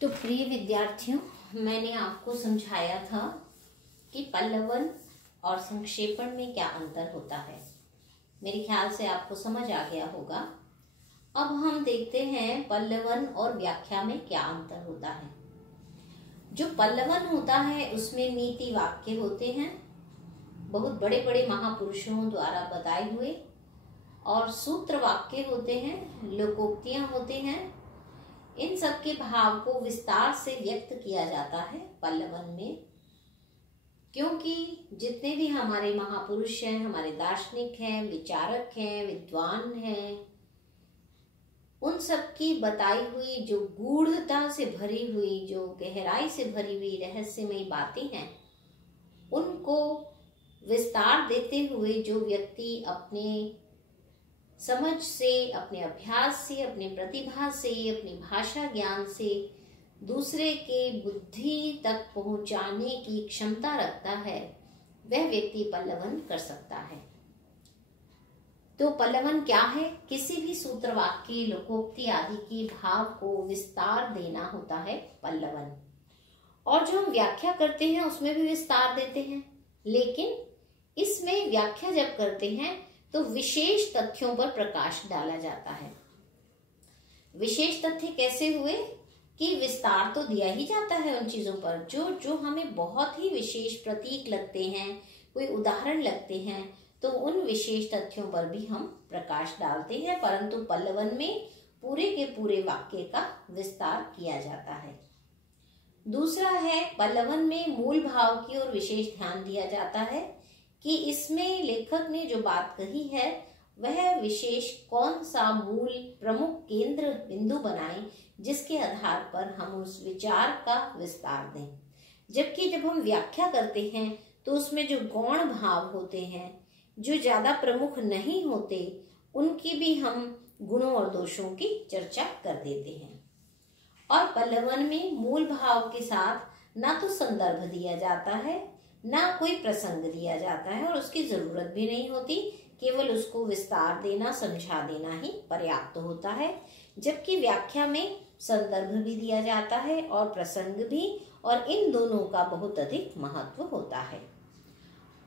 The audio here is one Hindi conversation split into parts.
तो प्रिय विद्यार्थियों, मैंने आपको समझाया था कि पल्लवन और संक्षेपण में क्या अंतर होता है। मेरे ख्याल से आपको समझ आ गया होगा। अब हम देखते हैं पल्लवन और व्याख्या में क्या अंतर होता है। जो पल्लवन होता है उसमें नीति वाक्य होते हैं, बहुत बड़े बड़े महापुरुषों द्वारा बताए हुए, और सूत्र वाक्य होते हैं, लोकोक्तियां होते हैं। इन सब के भाव को विस्तार से व्यक्त किया जाता है पल्लवन में, क्योंकि जितने भी हमारे महापुरुष हैं, हमारे दार्शनिक हैं, विचारक हैं, विद्वान हैं, उन सब की बताई हुई जो गूढ़ता से भरी हुई, जो गहराई से भरी हुई रहस्यमयी बातें हैं, उनको विस्तार देते हुए जो व्यक्ति अपने समझ से, अपने अभ्यास से, अपनी प्रतिभा से, अपनी भाषा ज्ञान से दूसरे के बुद्धि तक पहुंचाने की क्षमता रखता है, वह व्यक्ति पल्लवन कर सकता है। तो पल्लवन क्या है? किसी भी सूत्र वाक्य, लोकोक्ति आदि के भाव को विस्तार देना होता है पल्लवन। और जो हम व्याख्या करते हैं उसमें भी विस्तार देते हैं, लेकिन इसमें व्याख्या जब करते हैं तो विशेष तथ्यों पर प्रकाश डाला जाता है। विशेष तथ्य कैसे हुए कि विस्तार तो दिया ही जाता है उन चीजों पर जो जो हमें बहुत ही विशेष प्रतीक लगते हैं, कोई उदाहरण लगते हैं, तो उन विशेष तथ्यों पर भी हम प्रकाश डालते हैं। परंतु पल्लवन में पूरे के पूरे वाक्य का विस्तार किया जाता है। दूसरा है, पल्लवन में मूल भाव की ओर विशेष ध्यान दिया जाता है कि इसमें लेखक ने जो बात कही है वह विशेष कौन सा मूल प्रमुख केंद्र बिंदु बनाए, जिसके आधार पर हम उस विचार का विस्तार दें। जबकि जब हम व्याख्या करते हैं तो उसमें जो गौण भाव होते हैं, जो ज्यादा प्रमुख नहीं होते, उनकी भी हम गुणों और दोषों की चर्चा कर देते हैं। और पल्लवन में मूल भाव के साथ ना तो संदर्भ दिया जाता है, ना कोई प्रसंग दिया जाता है, और उसकी जरूरत भी नहीं होती, केवल उसको विस्तार देना, समझा देना ही पर्याप्त होता है। जबकि व्याख्या में संदर्भ भी दिया जाता है और प्रसंग भी, और इन दोनों का बहुत अधिक महत्व होता है।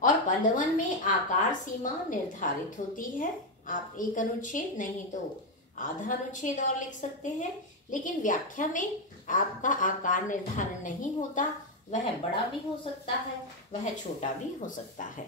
और पल्लवन में आकार सीमा निर्धारित होती है। आप एक अनुच्छेद नहीं तो आधा अनुच्छेद और लिख सकते हैं, लेकिन व्याख्या में आपका आकार निर्धारण नहीं होता। वह बड़ा भी हो सकता है, वह छोटा भी हो सकता है।